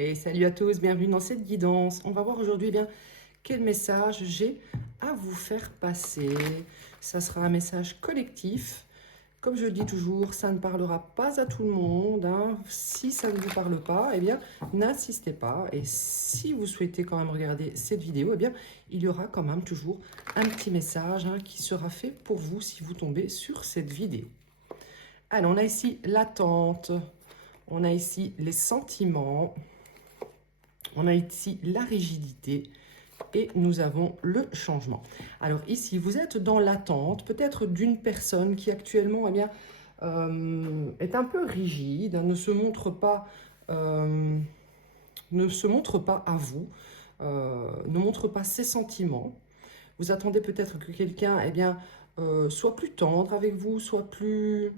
Et salut à tous, bienvenue dans cette guidance. On va voir aujourd'hui quel message j'ai à vous faire passer. Ça sera un message collectif. Comme je le dis toujours, ça ne parlera pas à tout le monde, hein. Si ça ne vous parle pas, n'insistez pas. Et si vous souhaitez quand même regarder cette vidéo, il y aura quand même toujours un petit message, hein, qui sera fait pour vous si vous tombez sur cette vidéo. Alors, on a ici l'attente, on a ici les sentiments, on a ici la rigidité et nous avons le changement. Alors ici, vous êtes dans l'attente peut-être d'une personne qui actuellement est un peu rigide, hein, ne se montre pas à vous, ne montre pas ses sentiments. Vous attendez peut-être que quelqu'un soit plus tendre avec vous, soit plus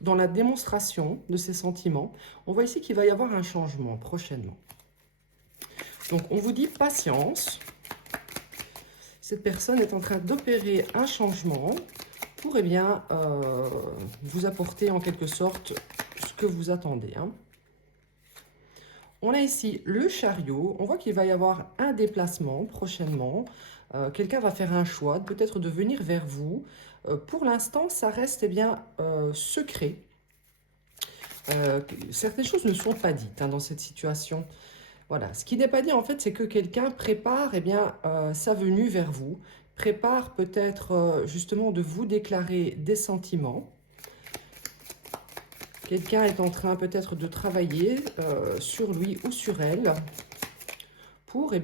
dans la démonstration de ses sentiments. On voit ici qu'il va y avoir un changement prochainement. Donc, on vous dit patience. Cette personne est en train d'opérer un changement pour vous apporter en quelque sorte ce que vous attendez, hein. On a ici le chariot. On voit qu'il va y avoir un déplacement prochainement. Quelqu'un va faire un choix, peut-être de venir vers vous. Pour l'instant, ça reste secret. Certaines choses ne sont pas dites, hein, dans cette situation. Voilà, ce qui n'est pas dit en fait, c'est que quelqu'un prépare sa venue vers vous, prépare peut-être justement de vous déclarer des sentiments. Quelqu'un est en train peut-être de travailler sur lui ou sur elle pour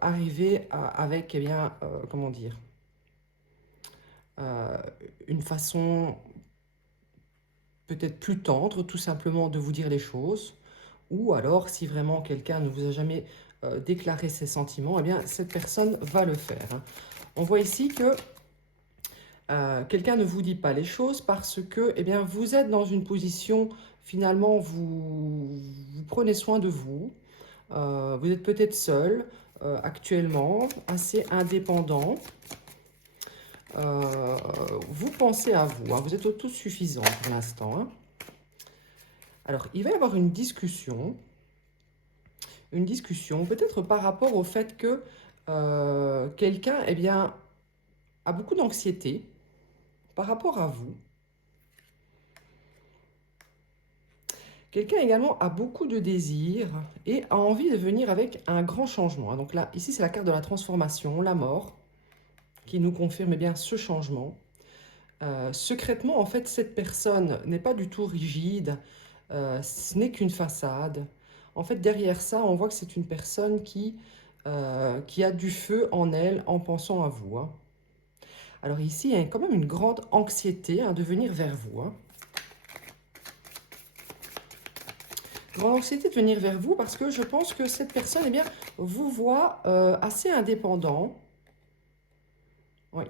arriver avec comment dire, une façon peut-être plus tendre tout simplement de vous dire les choses. Ou alors, si vraiment quelqu'un ne vous a jamais déclaré ses sentiments, cette personne va le faire, hein. On voit ici que quelqu'un ne vous dit pas les choses parce que vous êtes dans une position, finalement, vous prenez soin de vous. Vous êtes peut-être seul actuellement, assez indépendant. Vous pensez à vous, hein, vous êtes autosuffisant pour l'instant, hein. Alors, il va y avoir une discussion peut-être par rapport au fait que quelqu'un a beaucoup d'anxiété par rapport à vous. Quelqu'un également a beaucoup de désirs et a envie de venir avec un grand changement. Donc là, ici, c'est la carte de la transformation, la mort, qui nous confirme ce changement. Secrètement, en fait, cette personne n'est pas du tout rigide, ce n'est qu'une façade. En fait, derrière ça, on voit que c'est une personne qui a du feu en elle en pensant à vous, hein. Alors ici, il y a quand même une grande anxiété, hein, de venir vers vous, hein. Grande anxiété de venir vers vous parce que je pense que cette personne vous voit assez indépendant. Oui.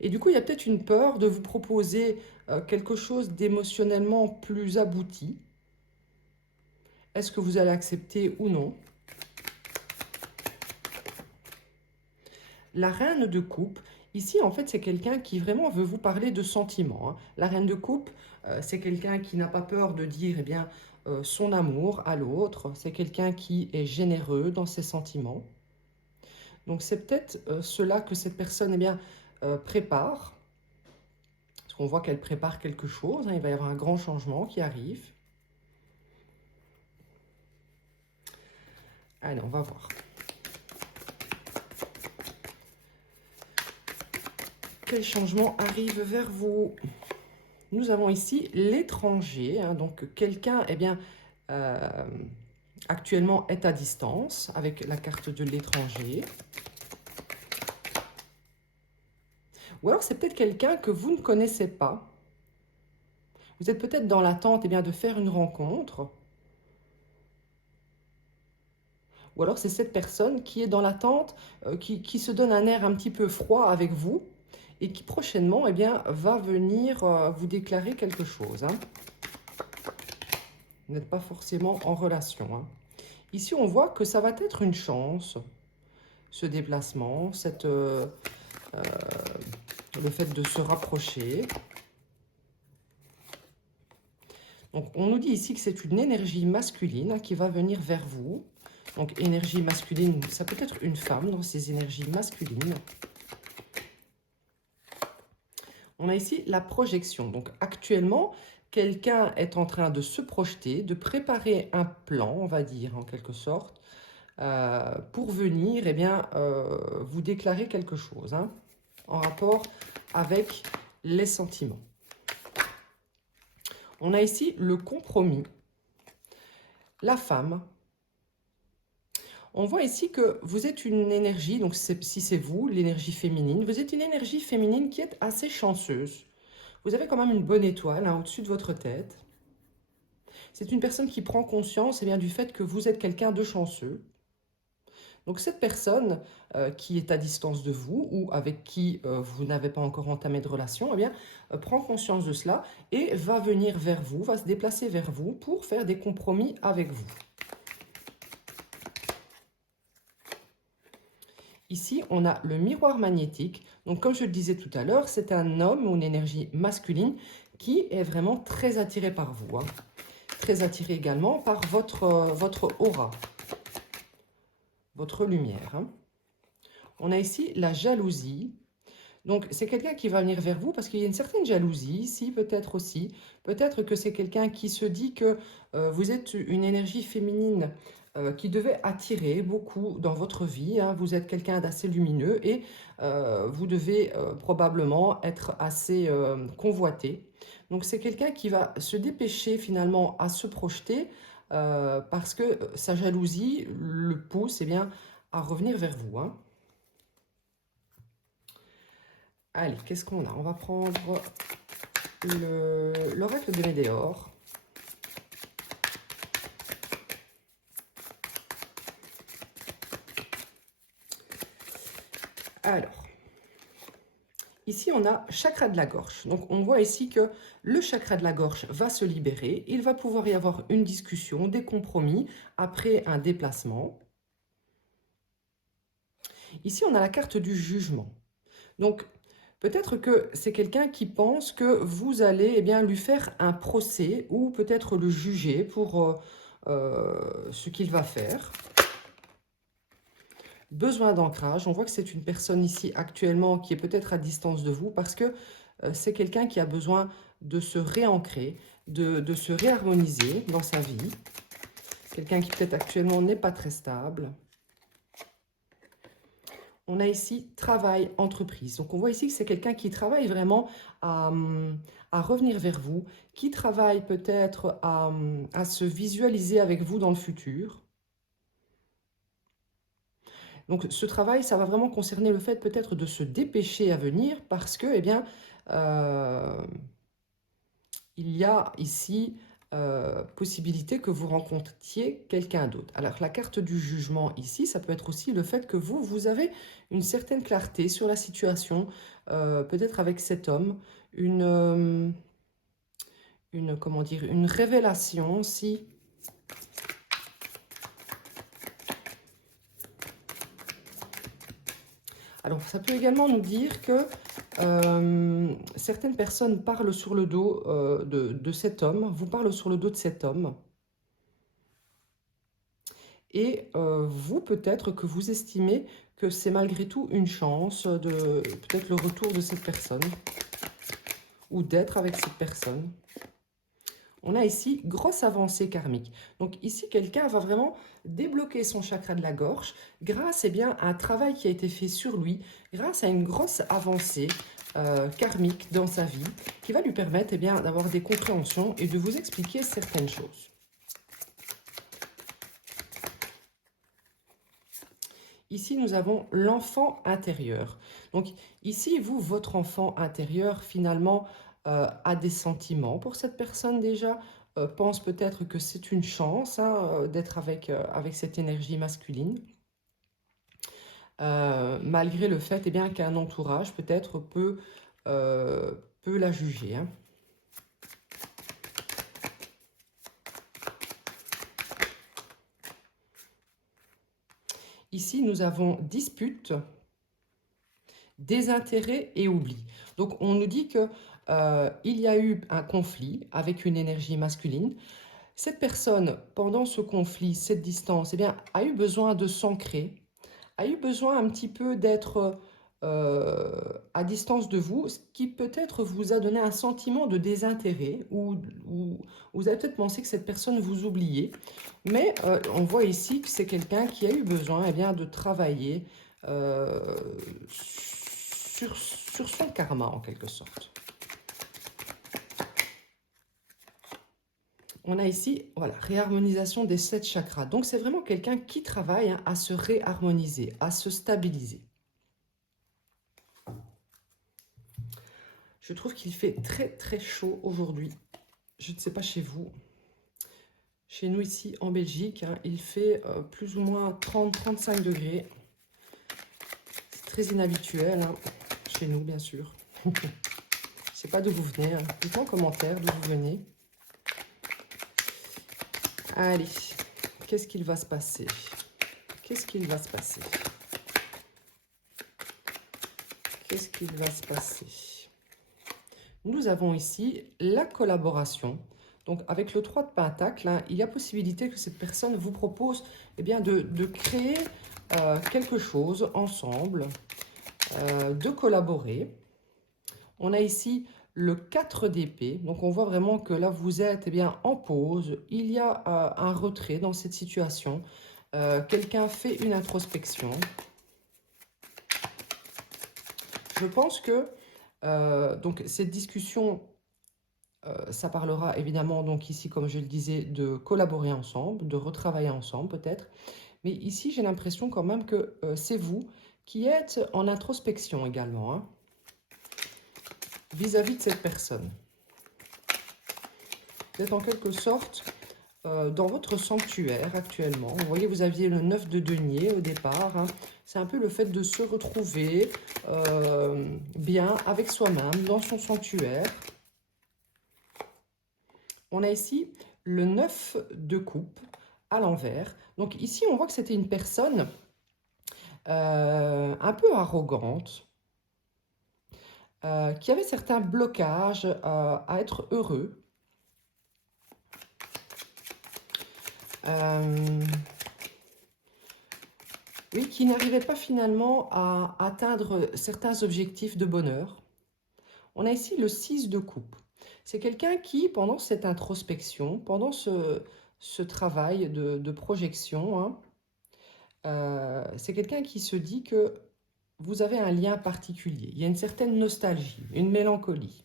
Et du coup, il y a peut-être une peur de vous proposer quelque chose d'émotionnellement plus abouti. Est-ce que vous allez accepter ou non? La reine de coupe, ici, en fait, c'est quelqu'un qui vraiment veut vous parler de sentiments, hein. La reine de coupe, c'est quelqu'un qui n'a pas peur de dire son amour à l'autre. C'est quelqu'un qui est généreux dans ses sentiments. Donc, c'est peut-être cela que cette personne prépare. Parce qu'on voit qu'elle prépare quelque chose, hein. Il va y avoir un grand changement qui arrive. Allez, on va voir. Quel changement arrive vers vous? Nous avons ici l'étranger, hein, donc quelqu'un actuellement est à distance avec la carte de l'étranger. Ou alors c'est peut-être quelqu'un que vous ne connaissez pas. Vous êtes peut-être dans l'attente de faire une rencontre. Ou alors c'est cette personne qui est dans l'attente, qui se donne un air un petit peu froid avec vous et qui prochainement va venir vous déclarer quelque chose, hein. Vous n'êtes pas forcément en relation, hein. Ici, on voit que ça va être une chance, ce déplacement, le fait de se rapprocher. Donc, on nous dit ici que c'est une énergie masculine hein, qui va venir vers vous. Donc, énergie masculine, ça peut être une femme dans ces énergies masculines. On a ici la projection. Donc, actuellement, quelqu'un est en train de se projeter, de préparer un plan, on va dire, en quelque sorte, pour venir, eh bien, vous déclarer quelque chose hein, en rapport avec les sentiments. On a ici le compromis, la femme. On voit ici que vous êtes une énergie, donc si c'est vous, l'énergie féminine, vous êtes une énergie féminine qui est assez chanceuse. Vous avez quand même une bonne étoile hein, au-dessus de votre tête. C'est une personne qui prend conscience eh bien, du fait que vous êtes quelqu'un de chanceux. Donc cette personne qui est à distance de vous ou avec qui vous n'avez pas encore entamé de relation, eh bien, prend conscience de cela et va venir vers vous, va se déplacer vers vous pour faire des compromis avec vous. Ici, on a le miroir magnétique. Donc comme je le disais tout à l'heure, c'est un homme ou une énergie masculine qui est vraiment très attiré par vous. Hein. Très attiré également par votre aura, votre lumière. Hein. On a ici la jalousie. Donc, c'est quelqu'un qui va venir vers vous parce qu'il y a une certaine jalousie ici, peut-être aussi. Peut-être que c'est quelqu'un qui se dit que vous êtes une énergie féminine qui devait attirer beaucoup dans votre vie. Hein. Vous êtes quelqu'un d'assez lumineux et vous devez probablement être assez convoité. Donc, c'est quelqu'un qui va se dépêcher finalement à se projeter parce que sa jalousie le pousse eh bien, à revenir vers vous. Hein. Allez, qu'est-ce qu'on a? On va prendre l'oracle de Médéor. Alors, ici on a chakra de la gorge. Donc on voit ici que le chakra de la gorge va se libérer. Il va pouvoir y avoir une discussion, des compromis après un déplacement. Ici on a la carte du jugement. Donc peut-être que c'est quelqu'un qui pense que vous allez eh bien, lui faire un procès ou peut-être le juger pour ce qu'il va faire. Besoin d'ancrage. On voit que c'est une personne ici actuellement qui est peut-être à distance de vous parce que c'est quelqu'un qui a besoin de se réancrer, de se réharmoniser dans sa vie. Quelqu'un qui peut-être actuellement n'est pas très stable. On a ici travail, entreprise. Donc on voit ici que c'est quelqu'un qui travaille vraiment à revenir vers vous, qui travaille peut-être à se visualiser avec vous dans le futur. Donc ce travail, ça va vraiment concerner le fait peut-être de se dépêcher à venir parce que, eh bien, il y a ici possibilité que vous rencontriez quelqu'un d'autre. Alors la carte du jugement ici, ça peut être aussi le fait que vous avez une certaine clarté sur la situation, peut-être avec cet homme, comment dire, une révélation si... Alors, ça peut également nous dire que certaines personnes parlent sur le dos de cet homme, vous parlent sur le dos de cet homme. Et vous, peut-être que vous estimez que c'est malgré tout une chance de peut-être le retour de cette personne ou d'être avec cette personne. On a ici grosse avancée karmique. Donc ici, quelqu'un va vraiment débloquer son chakra de la gorge grâce bien, à un travail qui a été fait sur lui, grâce à une grosse avancée karmique dans sa vie qui va lui permettre bien, d'avoir des compréhensions et de vous expliquer certaines choses. Ici, nous avons l'enfant intérieur. Donc ici, vous, votre enfant intérieur, finalement, a des sentiments pour cette personne déjà, pense peut-être que c'est une chance hein, d'être avec cette énergie masculine. Malgré le fait eh bien, qu'un entourage peut-être peut la juger. Hein. Ici, nous avons dispute, désintérêt et oubli. Donc, on nous dit que il y a eu un conflit avec une énergie masculine. Cette personne, pendant ce conflit, cette distance, eh bien, a eu besoin de s'ancrer, a eu besoin un petit peu d'être à distance de vous, ce qui peut-être vous a donné un sentiment de désintérêt ou vous avez peut-être pensé que cette personne vous oubliait. Mais on voit ici que c'est quelqu'un qui a eu besoin eh bien, de travailler sur son karma en quelque sorte. On a ici, voilà, réharmonisation des 7 chakras. Donc, c'est vraiment quelqu'un qui travaille à se réharmoniser, à se stabiliser. Je trouve qu'il fait très, très chaud aujourd'hui. Je ne sais pas chez vous. Chez nous, ici, en Belgique, il fait plus ou moins 30-35 degrés. C'est très inhabituel, chez nous, bien sûr. Je ne sais pas d'où vous venez. Dites-moi en commentaire d'où vous venez. Allez, qu'est-ce qu'il va se passer? Qu'est-ce qu'il va se passer? Qu'est-ce qu'il va se passer? Nous avons ici la collaboration. Donc, avec le 3 de Pentacle, il y a possibilité que cette personne vous propose eh bien, de créer quelque chose ensemble, de collaborer. On a ici le 4 d'épée. Donc, on voit vraiment que là, vous êtes eh bien, en pause. Il y a un retrait dans cette situation. Quelqu'un fait une introspection. Je pense que donc, cette discussion, ça parlera évidemment, donc ici, comme je le disais, de collaborer ensemble, de retravailler ensemble peut-être. Mais ici, j'ai l'impression quand même que c'est vous qui êtes en introspection également, vis-à-vis de cette personne. Vous êtes en quelque sorte dans votre sanctuaire actuellement. Vous voyez, vous aviez le 9 de denier au départ. C'est un peu le fait de se retrouver bien avec soi-même dans son sanctuaire. On a ici le 9 de coupe à l'envers. Donc ici, on voit que c'était une personne un peu arrogante, qui avait certains blocages à être heureux. Oui, qui n'arrivait pas finalement à atteindre certains objectifs de bonheur. On a ici le 6 de coupe. C'est quelqu'un qui, pendant cette introspection, pendant ce travail de projection, c'est quelqu'un qui se dit que vous avez un lien particulier. Il y a une certaine nostalgie, une mélancolie.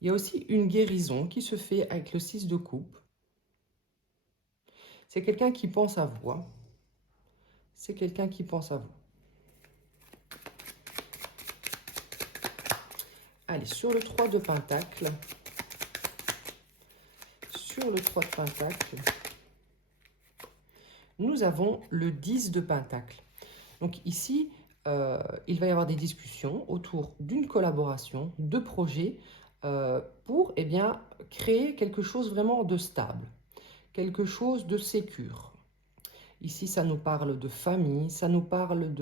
Il y a aussi une guérison qui se fait avec le 6 de coupe. C'est quelqu'un qui pense à vous. C'est quelqu'un qui pense à vous. Allez, sur le 3 de Pentacle. Sur le 3 de Pentacle. Nous avons le 10 de Pentacle. Donc ici, il va y avoir des discussions autour d'une collaboration, de projets, pour eh bien, créer quelque chose vraiment de stable, quelque chose de sécure. Ici, ça nous parle de famille, ça nous parle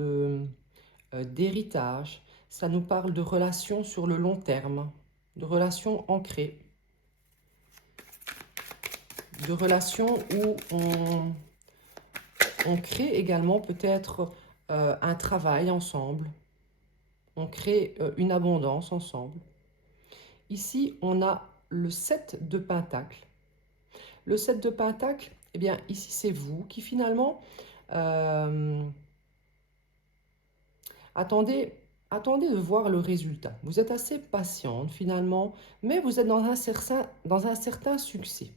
d'héritage, ça nous parle de relations sur le long terme, de relations ancrées, de relations où on crée également peut-être un travail ensemble, on crée une abondance ensemble. Ici, on a le 7 de Pentacle. Le 7 de Pentacle, eh bien, ici, c'est vous qui finalement attendez de voir le résultat. Vous êtes assez patiente finalement, mais vous êtes dans un certain succès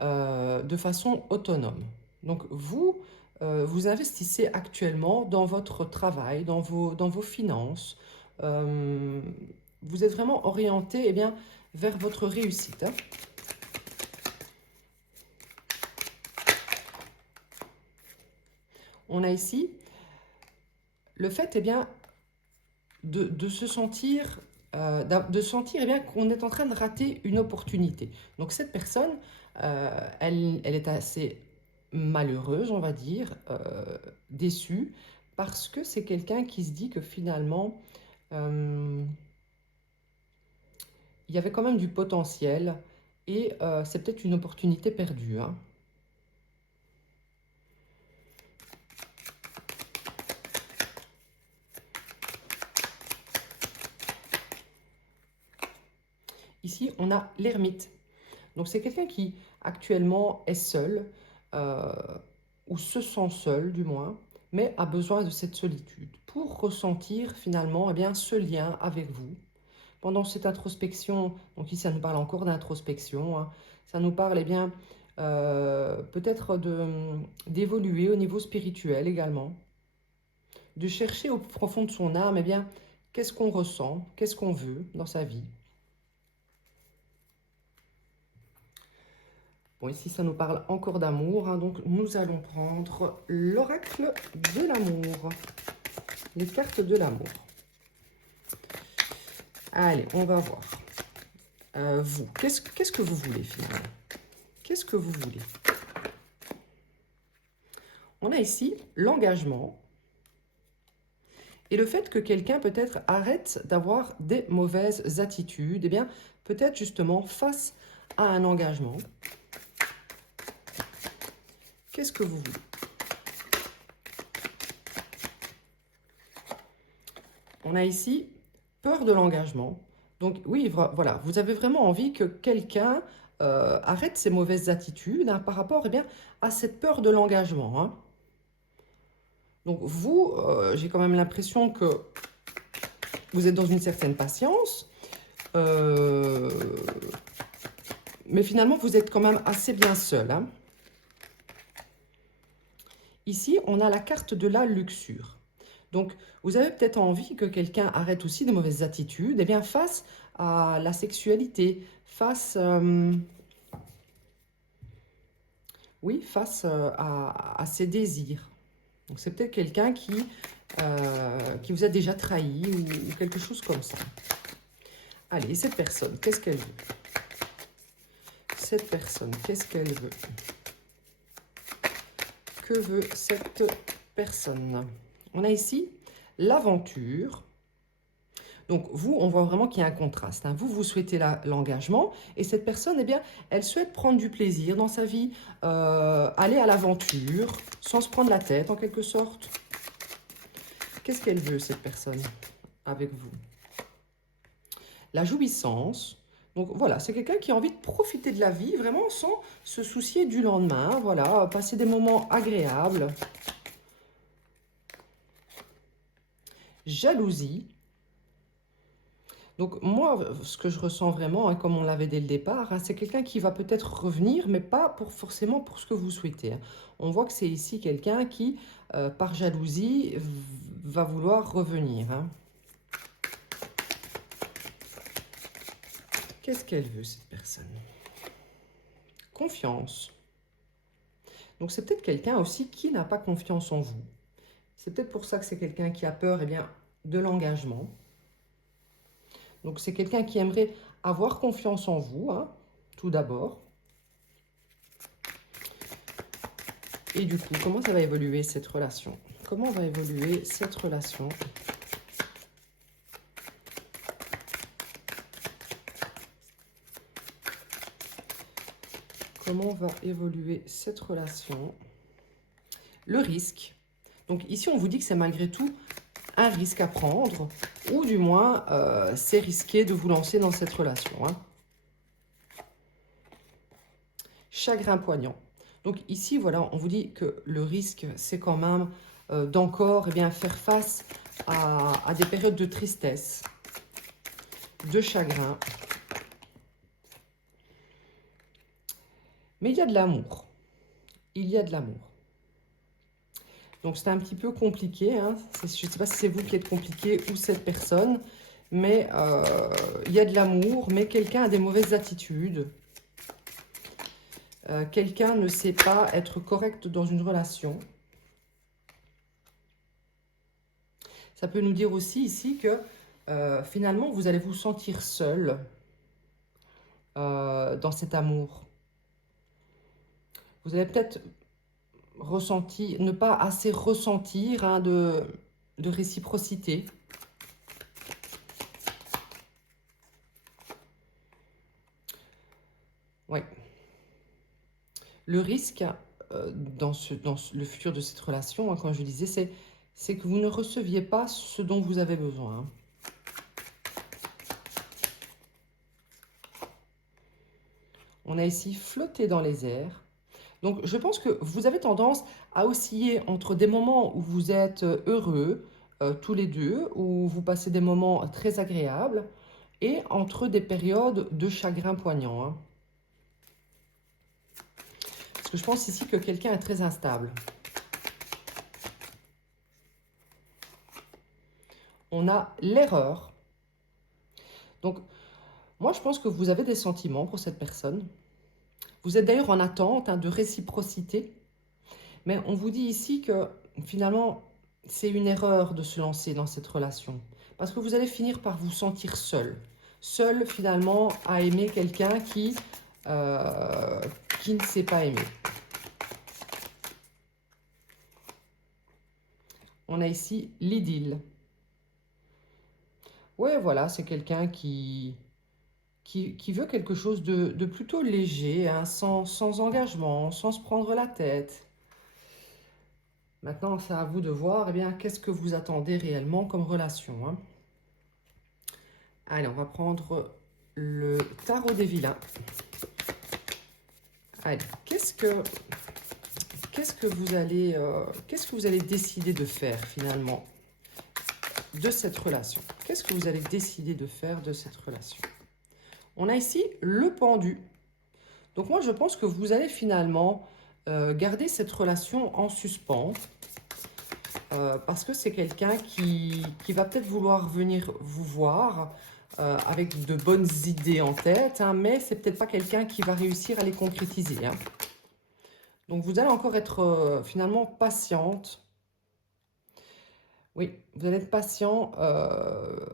de façon autonome. Donc vous, vous investissez actuellement dans votre travail, dans vos finances. Vous êtes vraiment orienté eh bien, vers votre réussite. On a ici le fait eh bien, de se sentir, eh bien, qu'on est en train de rater une opportunité. Donc cette personne, elle est assez malheureuse, on va dire, déçue, parce que c'est quelqu'un qui se dit que finalement, Il y avait quand même du potentiel et c'est peut-être une opportunité perdue, hein. Ici, on a l'ermite. Donc, c'est quelqu'un qui, actuellement, est seul, euh, ou se sent seul, du moins, mais a besoin de cette solitude pour ressentir, finalement, eh bien, ce lien avec vous. Pendant cette introspection, donc ici, ça nous parle encore d'introspection, hein, ça nous parle, eh bien, peut-être d'évoluer au niveau spirituel également, de chercher au profond de son âme, eh bien, qu'est-ce qu'on ressent, qu'est-ce qu'on veut dans sa vie. Bon, ici, ça nous parle encore d'amour, hein, donc nous allons prendre l'oracle de l'amour, les cartes de l'amour. Allez, on va voir. Vous, qu'est-ce que vous voulez finalement? Qu'est-ce que vous voulez? On a ici l'engagement et le fait que quelqu'un peut-être arrête d'avoir des mauvaises attitudes, eh bien, peut-être justement face à un engagement. Qu'est-ce que vous voulez? On a ici peur de l'engagement. Donc oui, voilà, vous avez vraiment envie que quelqu'un arrête ses mauvaises attitudes, hein, par rapport, eh bien, à cette peur de l'engagement, hein. Donc vous, j'ai quand même l'impression que vous êtes dans une certaine patience, mais finalement vous êtes quand même assez bien seul, hein. Ici, on a la carte de la luxure. Donc, vous avez peut-être envie que quelqu'un arrête aussi de mauvaises attitudes, eh bien, face à la sexualité, face, oui, face à ses désirs. Donc, c'est peut-être quelqu'un qui vous a déjà trahi ou quelque chose comme ça. Allez, cette personne, qu'est-ce qu'elle veut? Cette personne, qu'est-ce qu'elle veut? Que veut cette personne? On a ici l'aventure. Donc, vous, on voit vraiment qu'il y a un contraste, hein. Vous, vous souhaitez l'engagement et cette personne, eh bien, elle souhaite prendre du plaisir dans sa vie, aller à l'aventure, sans se prendre la tête, en quelque sorte. Qu'est-ce qu'elle veut, cette personne, avec vous? La jouissance. Donc, voilà, c'est quelqu'un qui a envie de profiter de la vie, vraiment, sans se soucier du lendemain. Voilà, passer des moments agréables. Jalousie. Donc moi, ce que je ressens vraiment, hein, comme on l'avait dès le départ, hein, c'est quelqu'un qui va peut-être revenir, mais pas forcément pour ce que vous souhaitez, hein. On voit que c'est ici quelqu'un qui, par jalousie, va vouloir revenir, hein. Qu'est-ce qu'elle veut, cette personne? Confiance. Donc c'est peut-être quelqu'un aussi qui n'a pas confiance en vous. C'est peut-être pour ça que c'est quelqu'un qui a peur, eh bien, de l'engagement. Donc c'est quelqu'un qui aimerait avoir confiance en vous, hein, tout d'abord. Et du coup, comment ça va évoluer cette relation? Comment va évoluer cette relation? Comment va évoluer cette relation? Le risque. Donc ici, on vous dit que c'est malgré tout un risque à prendre, ou du moins, c'est risqué de vous lancer dans cette relation, hein. Chagrin poignant. Donc ici, voilà, on vous dit que le risque, c'est quand même d'encore, eh bien, faire face à des périodes de tristesse, de chagrin. Mais il y a de l'amour. Il y a de l'amour. Donc c'est un petit peu compliqué, hein. Je ne sais pas si c'est vous qui êtes compliqué ou cette personne, mais il y a de l'amour, mais quelqu'un a des mauvaises attitudes. Quelqu'un ne sait pas être correct dans une relation. Ça peut nous dire aussi ici que finalement, vous allez vous sentir seul dans cet amour. Vous allez peut-être ressentir, ne pas assez ressentir, hein, de réciprocité. Oui. Le risque dans le futur de cette relation, hein, comme je disais, c'est que vous ne receviez pas ce dont vous avez besoin. Hein. On a ici flotté dans les airs. Donc, je pense que vous avez tendance à osciller entre des moments où vous êtes heureux, tous les deux, où vous passez des moments très agréables, et entre des périodes de chagrin poignant. Hein. Parce que je pense ici que quelqu'un est très instable. On a l'erreur. Donc, moi, je pense que vous avez des sentiments pour cette personne. Vous êtes d'ailleurs en attente de réciprocité. Mais on vous dit ici que finalement, c'est une erreur de se lancer dans cette relation. Parce que vous allez finir par vous sentir seul. Seul finalement à aimer quelqu'un qui ne sait pas aimer. On a ici l'idylle. Ouais, voilà, c'est quelqu'un qui veut quelque chose de plutôt léger, hein, sans engagement, sans se prendre la tête. Maintenant, c'est à vous de voir, eh bien, qu'est-ce que vous attendez réellement comme relation. Hein. Allez, on va prendre le tarot des vilains. Allez, qu'est-ce que vous allez décider de faire finalement de cette relation? Qu'est-ce que vous allez décider de faire de cette relation? On a ici le pendu. Donc moi, je pense que vous allez finalement garder cette relation en suspens parce que c'est quelqu'un qui va peut-être vouloir venir vous voir avec de bonnes idées en tête, hein, mais c'est peut-être pas quelqu'un qui va réussir à les concrétiser. Hein. Donc vous allez encore être finalement patiente. Oui, vous allez être patient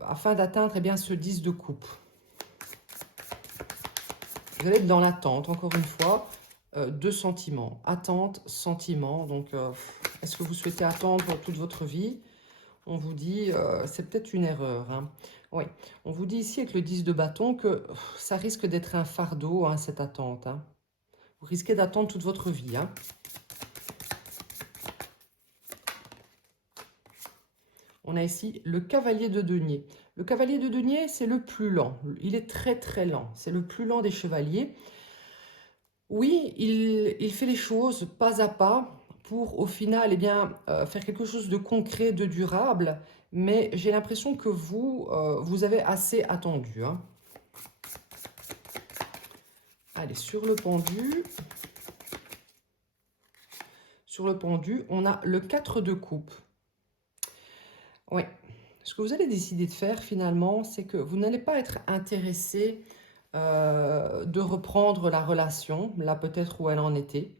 afin d'atteindre eh bien, ce 10 de coupe. Vous allez être dans l'attente, encore une fois, de sentiments. Attente, sentiment. Donc, est-ce que vous souhaitez attendre toute votre vie? On vous dit, c'est peut-être une erreur. Hein. Oui, on vous dit ici avec le 10 de bâton que ça risque d'être un fardeau, hein, cette attente. Hein. Vous risquez d'attendre toute votre vie. Hein. On a ici le cavalier de denier. Le cavalier de denier, c'est le plus lent. Il est très très lent. C'est le plus lent des chevaliers. Oui, il fait les choses pas à pas pour au final eh bien, faire quelque chose de concret, de durable. Mais j'ai l'impression que vous avez assez attendu. Hein. Allez, sur le pendu. Sur le pendu, on a le 4 de coupe. Oui. Ce que vous allez décider de faire finalement, c'est que vous n'allez pas être intéressé de reprendre la relation, là peut-être où elle en était,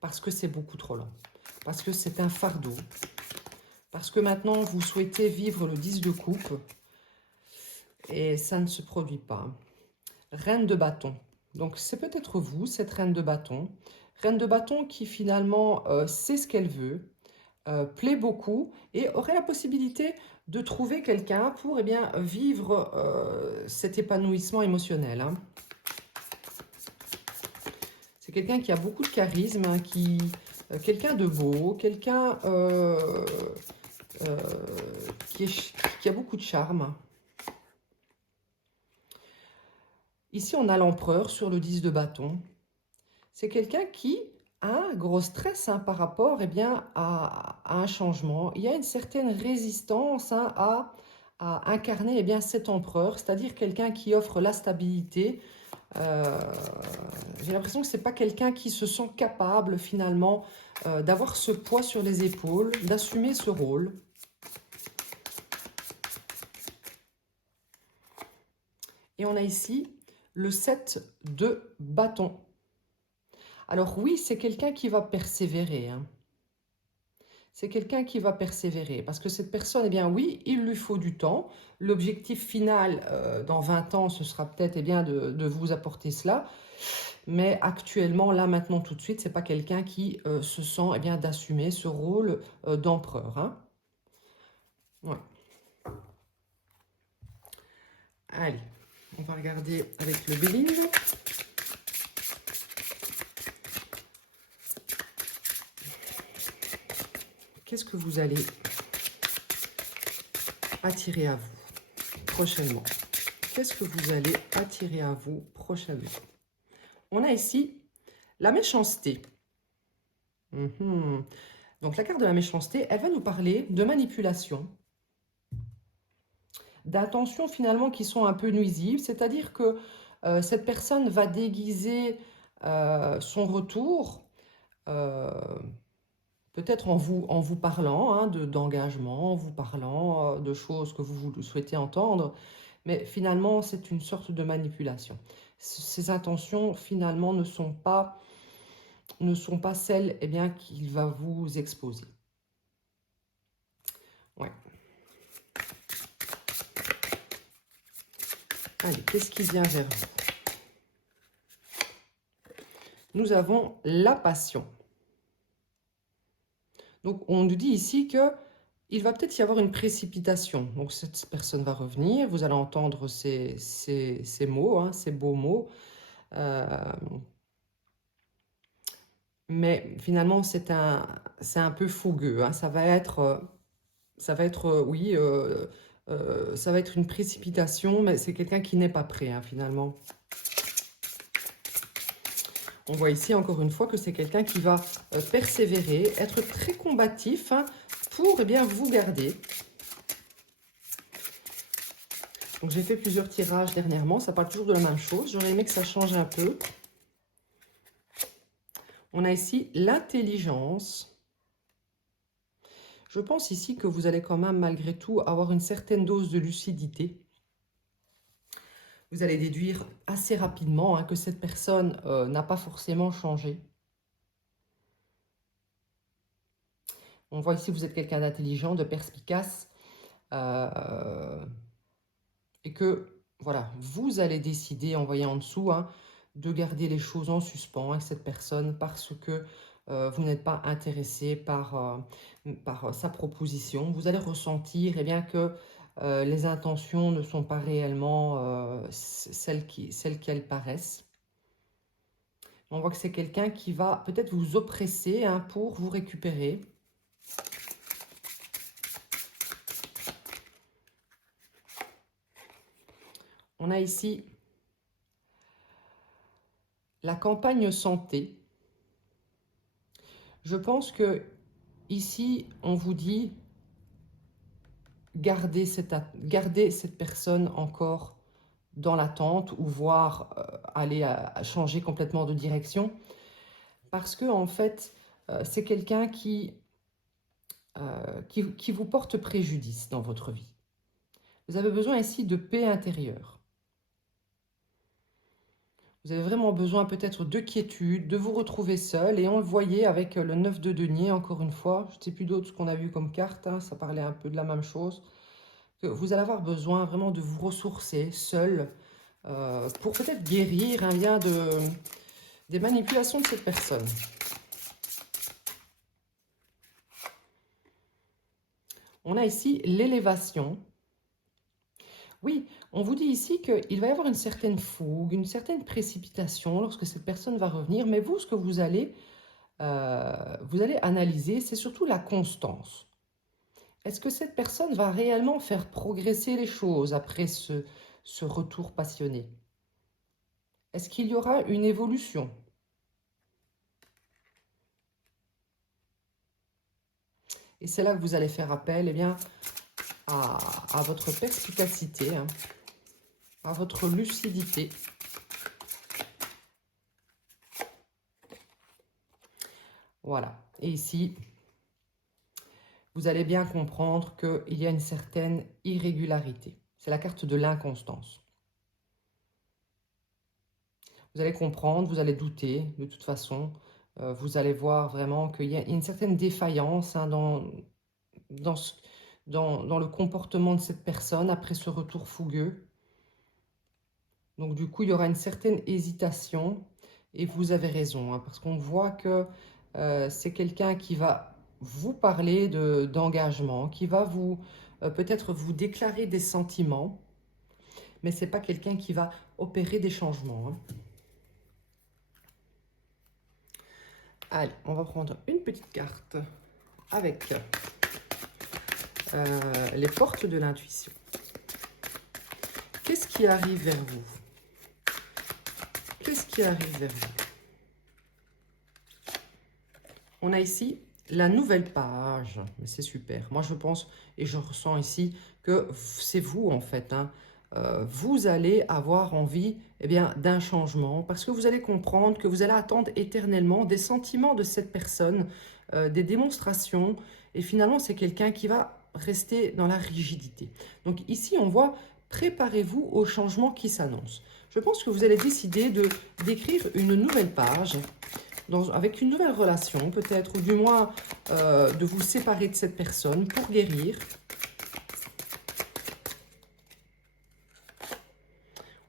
parce que c'est beaucoup trop long, parce que c'est un fardeau, parce que maintenant vous souhaitez vivre le 10 de coupe et ça ne se produit pas. Reine de bâton. Donc c'est peut-être vous, cette reine de bâton. Reine de bâton qui finalement sait ce qu'elle veut, plaît beaucoup et aurait la possibilité de trouver quelqu'un pour eh bien, vivre cet épanouissement émotionnel. Hein. C'est quelqu'un qui a beaucoup de charisme, hein, quelqu'un de beau, quelqu'un qui a beaucoup de charme. Ici, on a l'empereur sur le 10 de bâton. C'est quelqu'un qui a un gros stress hein, par rapport eh bien, à un changement. Il y a une certaine résistance hein, à incarner eh bien, cet empereur, c'est-à-dire quelqu'un qui offre la stabilité. J'ai l'impression que ce n'est pas quelqu'un qui se sent capable finalement d'avoir ce poids sur les épaules, d'assumer ce rôle. Et on a ici le 7 de bâton. Alors oui, c'est quelqu'un qui va persévérer. Hein. C'est quelqu'un qui va persévérer. Parce que cette personne, eh bien oui, il lui faut du temps. L'objectif final, dans 20 ans, ce sera peut-être eh bien, de vous apporter cela. Mais actuellement, là, maintenant, tout de suite, ce n'est pas quelqu'un qui se sent eh bien, d'assumer ce rôle d'empereur. Hein. Ouais. Allez, on va regarder avec le Béline. qu'est-ce que vous allez attirer à vous prochainement? Qu'est-ce que vous allez attirer à vous prochainement? On a ici la méchanceté. Donc la carte de la méchanceté, elle va nous parler de manipulation, d'intentions finalement qui sont un peu nuisibles, c'est-à-dire que cette personne va déguiser son retour, peut-être en vous parlant d'engagement, en vous parlant de choses que vous souhaitez entendre, mais finalement c'est une sorte de manipulation. Ces intentions finalement ne sont pas celles qu'il va vous exposer. Ouais. Allez, qu'est-ce qui vient vers vous? Nous avons la passion. Donc, on nous dit ici que il va peut-être y avoir une précipitation. Donc, cette personne va revenir. Vous allez entendre ces mots, ces beaux mots. Mais finalement, c'est un peu fougueux. Ça va être, oui, ça va être une précipitation, mais c'est quelqu'un qui n'est pas prêt, finalement. On voit ici encore une fois que c'est quelqu'un qui va persévérer, être très combatif pour vous garder. Donc j'ai fait plusieurs tirages dernièrement, ça parle toujours de la même chose. J'aurais aimé que ça change un peu. On a ici l'intelligence. Je pense ici que vous allez quand même malgré tout avoir une certaine dose de lucidité. Vous allez déduire assez rapidement que cette personne n'a pas forcément changé. On voit ici que vous êtes quelqu'un d'intelligent, de perspicace. Et que, voilà, vous allez décider, en voyant en dessous, de garder les choses en suspens avec cette personne parce que vous n'êtes pas intéressé par sa proposition. Vous allez ressentir que les intentions ne sont pas réellement celles qu'elles paraissent. On voit que c'est quelqu'un qui va peut-être vous oppresser pour vous récupérer. On a ici la campagne santé. Je pense que ici, on vous dit garder cette personne encore dans l'attente ou voire aller à changer complètement de direction. Parce que en fait, c'est quelqu'un qui vous porte préjudice dans votre vie. Vous avez besoin ici de paix intérieure. Vous avez vraiment besoin peut-être de quiétude, de vous retrouver seul. Et on le voyait avec le 9 de denier, encore une fois. Je ne sais plus d'autres ce qu'on a vu comme carte. Ça parlait un peu de la même chose. Que vous allez avoir besoin vraiment de vous ressourcer seul pour peut-être guérir des manipulations de cette personne. On a ici l'élévation. Oui, on vous dit ici qu'il va y avoir une certaine fougue, une certaine précipitation lorsque cette personne va revenir. Mais vous, ce que vous allez analyser, c'est surtout la constance. Est-ce que cette personne va réellement faire progresser les choses après ce retour passionné? Est-ce qu'il y aura une évolution? Et c'est là que vous allez faire appel à votre perspicacité, à votre lucidité. Voilà. Et ici, vous allez bien comprendre qu'il y a une certaine irrégularité. C'est la carte de l'inconstance. Vous allez comprendre, vous allez douter de toute façon. Vous allez voir vraiment qu'il y a une certaine défaillance dans le comportement de cette personne après ce retour fougueux. Donc du coup, il y aura une certaine hésitation et vous avez raison, parce qu'on voit que c'est quelqu'un qui va vous parler d'engagement, qui va peut-être vous déclarer des sentiments, mais ce n'est pas quelqu'un qui va opérer des changements. Allez, on va prendre une petite carte avec les portes de l'intuition. Qu'est-ce qui arrive vers vous? Qu'est-ce qui arrive vers vous? On a ici la nouvelle page. C'est super. Moi, je pense et je ressens ici que c'est vous, en fait. Hein. Vous allez avoir envie d'un changement parce que vous allez comprendre que vous allez attendre éternellement des sentiments de cette personne, des démonstrations. Et finalement, c'est quelqu'un qui va rester dans la rigidité. Donc ici, on voit, préparez-vous au changement qui s'annonce. Je pense que vous allez décider d'écrire une nouvelle page avec une nouvelle relation peut-être, ou du moins de vous séparer de cette personne pour guérir.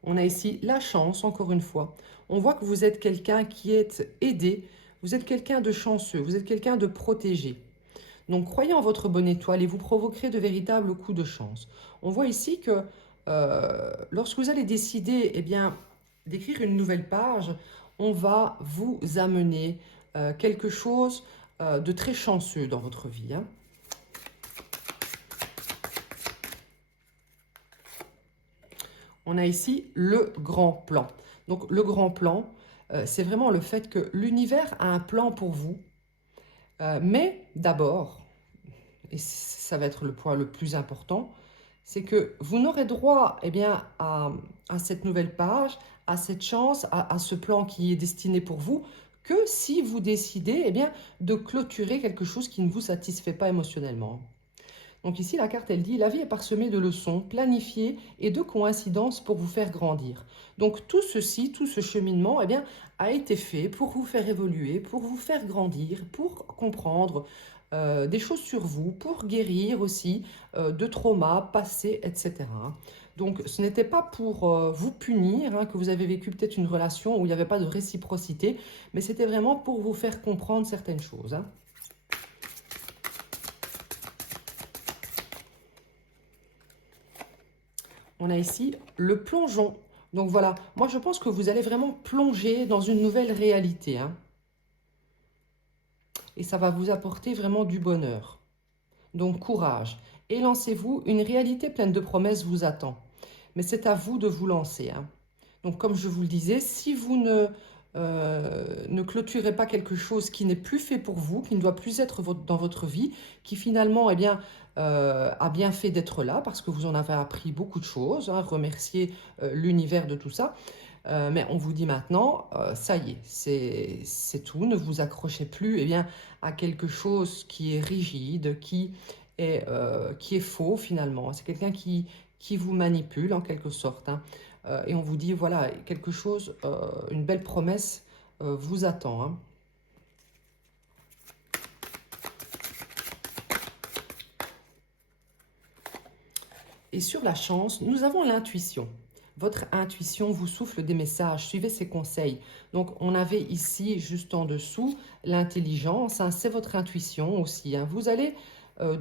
On a ici la chance, encore une fois. On voit que vous êtes quelqu'un qui est aidé, vous êtes quelqu'un de chanceux, vous êtes quelqu'un de protégé. Donc croyez en votre bonne étoile et vous provoquerez de véritables coups de chance. On voit ici que lorsque vous allez décider d'écrire une nouvelle page, on va vous amener quelque chose de très chanceux dans votre vie. Hein. On a ici le grand plan. Donc le grand plan, c'est vraiment le fait que l'univers a un plan pour vous. Mais d'abord, et ça va être le point le plus important, c'est que vous n'aurez droit à cette nouvelle page, à cette chance, à ce plan qui est destiné pour vous, que si vous décidez de clôturer quelque chose qui ne vous satisfait pas émotionnellement. Donc ici, la carte, elle dit « La vie est parsemée de leçons, planifiées et de coïncidences pour vous faire grandir. » Donc tout ceci, tout ce cheminement a été fait pour vous faire évoluer, pour vous faire grandir, pour comprendre des choses sur vous, pour guérir aussi de traumas passés, etc. Donc ce n'était pas pour vous punir que vous avez vécu peut-être une relation où il n'y avait pas de réciprocité, mais c'était vraiment pour vous faire comprendre certaines choses. Hein. On a ici le plongeon. Donc voilà, moi je pense que vous allez vraiment plonger dans une nouvelle réalité. Hein. Et ça va vous apporter vraiment du bonheur. Donc courage. Et lancez-vous, une réalité pleine de promesses vous attend. Mais c'est à vous de vous lancer. Hein. Donc comme je vous le disais, si vous ne clôturez pas quelque chose qui n'est plus fait pour vous, qui ne doit plus être dans votre vie, qui finalement a bien fait d'être là parce que vous en avez appris beaucoup de choses, hein, remercier l'univers de tout ça. Mais on vous dit maintenant, ça y est, c'est tout, ne vous accrochez plus à quelque chose qui est rigide, qui est faux finalement. C'est quelqu'un qui vous manipule en quelque sorte. Hein. Et on vous dit, voilà, quelque chose, une belle promesse vous attend. Hein. Et sur la chance, nous avons l'intuition. Votre intuition vous souffle des messages, suivez ses conseils. Donc, on avait ici, juste en dessous, l'intelligence, hein, c'est votre intuition aussi. Hein. Vous allez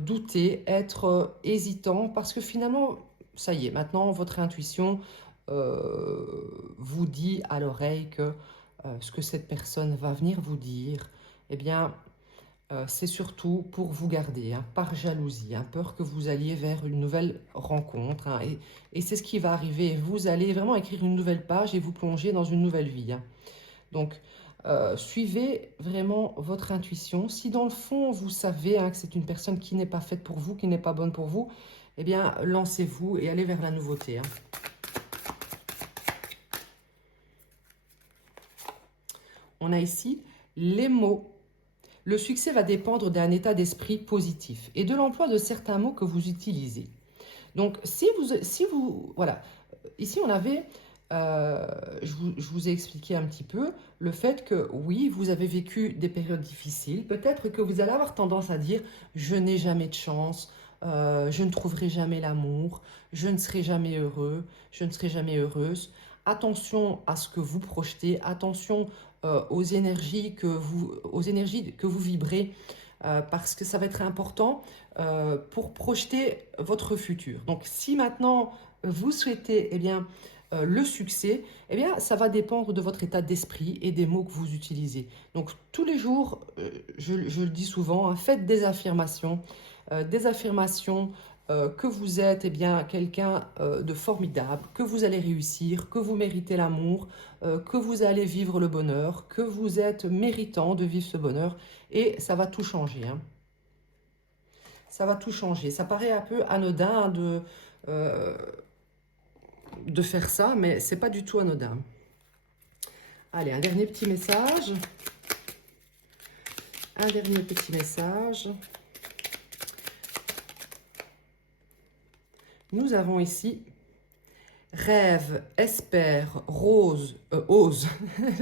douter, être hésitant, parce que finalement, ça y est, maintenant, votre intuition vous dit à l'oreille que ce que cette personne va venir vous dire, c'est surtout pour vous garder, hein, par jalousie, hein, peur que vous alliez vers une nouvelle rencontre. Hein, et c'est ce qui va arriver. Vous allez vraiment écrire une nouvelle page et vous plonger dans une nouvelle vie. Hein. Donc, suivez vraiment votre intuition. Si dans le fond, vous savez que c'est une personne qui n'est pas faite pour vous, qui n'est pas bonne pour vous, lancez-vous et allez vers la nouveauté. Hein. On a ici les mots. Le succès va dépendre d'un état d'esprit positif et de l'emploi de certains mots que vous utilisez. Donc, si vous voilà, ici on avait, je vous ai expliqué un petit peu le fait que oui, vous avez vécu des périodes difficiles. Peut-être que vous allez avoir tendance à dire, je n'ai jamais de chance, je ne trouverai jamais l'amour, je ne serai jamais heureux, je ne serai jamais heureuse. Attention à ce que vous projetez, attention aux énergies que vous vibrez, parce que ça va être important pour projeter votre futur. Donc si maintenant vous souhaitez le succès, eh bien, ça va dépendre de votre état d'esprit et des mots que vous utilisez. Donc, tous les jours, je le dis souvent, hein, faites des affirmations que vous êtes eh bien, quelqu'un de formidable, que vous allez réussir, que vous méritez l'amour, que vous allez vivre le bonheur, que vous êtes méritant de vivre ce bonheur, et ça va tout changer, hein. Ça va tout changer. Ça paraît un peu anodin de faire ça, mais c'est pas du tout anodin. Allez, un dernier petit message. Un dernier petit message. Nous avons ici rêve, espère, rose, ose.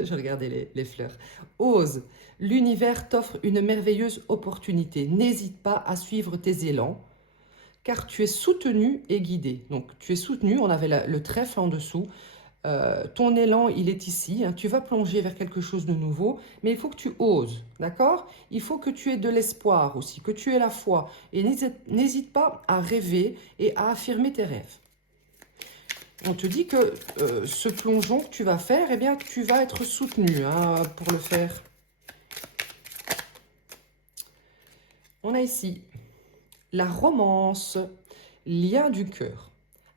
Je regardais les fleurs. Ose. L'univers t'offre une merveilleuse opportunité. N'hésite pas à suivre tes élans, car tu es soutenu et guidé. Donc, tu es soutenu, on avait le trèfle en dessous. Ton élan, il est ici, hein. Tu vas plonger vers quelque chose de nouveau, mais il faut que tu oses, d'accord? Il faut que tu aies de l'espoir aussi, que tu aies la foi. Et n'hésite pas à rêver et à affirmer tes rêves. On te dit que ce plongeon que tu vas faire, eh bien, tu vas être soutenu hein, pour le faire. On a ici la romance, lien du cœur.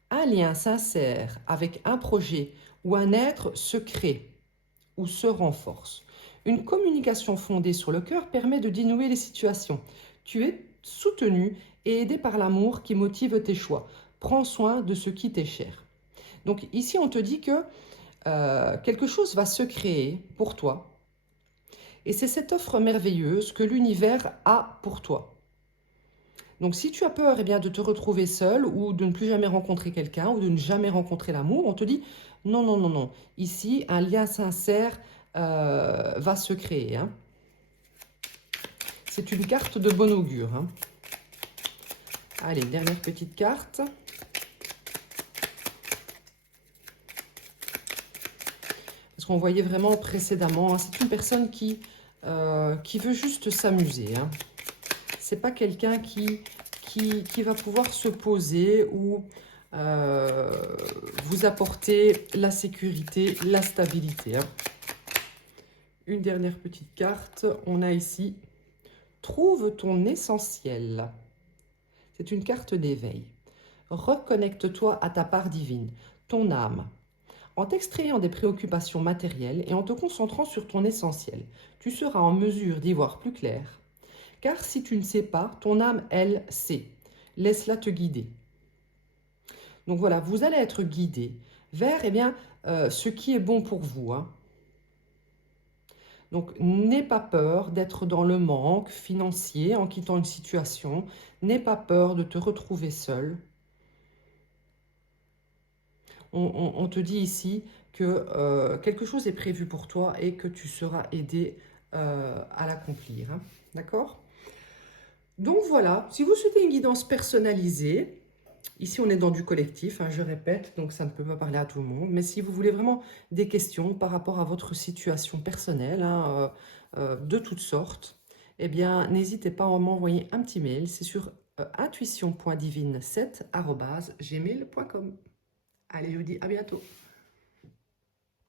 Un lien sincère avec un projet ou un être se crée ou se renforce. Une communication fondée sur le cœur permet de dénouer les situations. Tu es soutenu et aidé par l'amour qui motive tes choix. Prends soin de ce qui t'est cher. Donc ici, on te dit que quelque chose va se créer pour toi. Et c'est cette offre merveilleuse que l'univers a pour toi. Donc si tu as peur eh bien, de te retrouver seul ou de ne plus jamais rencontrer quelqu'un ou de ne jamais rencontrer l'amour, on te dit non, non, non, non. Ici, un lien sincère va se créer. Hein. C'est une carte de bon augure. Hein. Allez, dernière petite carte. Parce qu'on voyait vraiment précédemment, hein, c'est une personne qui veut juste s'amuser. Hein. C'est pas quelqu'un qui va pouvoir se poser ou vous apporter la sécurité, la stabilité. Hein. Une dernière petite carte, on a ici « Trouve ton essentiel ». C'est une carte d'éveil. Reconnecte-toi à ta part divine, ton âme. En t'extrayant des préoccupations matérielles et en te concentrant sur ton essentiel, tu seras en mesure d'y voir plus clair. Car si tu ne sais pas, ton âme, elle, sait. Laisse-la te guider. Donc voilà, vous allez être guidé vers eh bien, ce qui est bon pour vous. Hein. Donc n'aie pas peur d'être dans le manque financier en quittant une situation. N'aie pas peur de te retrouver seul. On te dit ici que quelque chose est prévu pour toi et que tu seras aidé à l'accomplir. Hein. D'accord ? Donc voilà, si vous souhaitez une guidance personnalisée, ici on est dans du collectif, hein, je répète, donc ça ne peut pas parler à tout le monde, mais si vous voulez vraiment des questions par rapport à votre situation personnelle, hein, de toutes sortes, eh bien n'hésitez pas à m'envoyer un petit mail, c'est sur intuition.divine7@gmail.com. Allez, je vous dis à bientôt.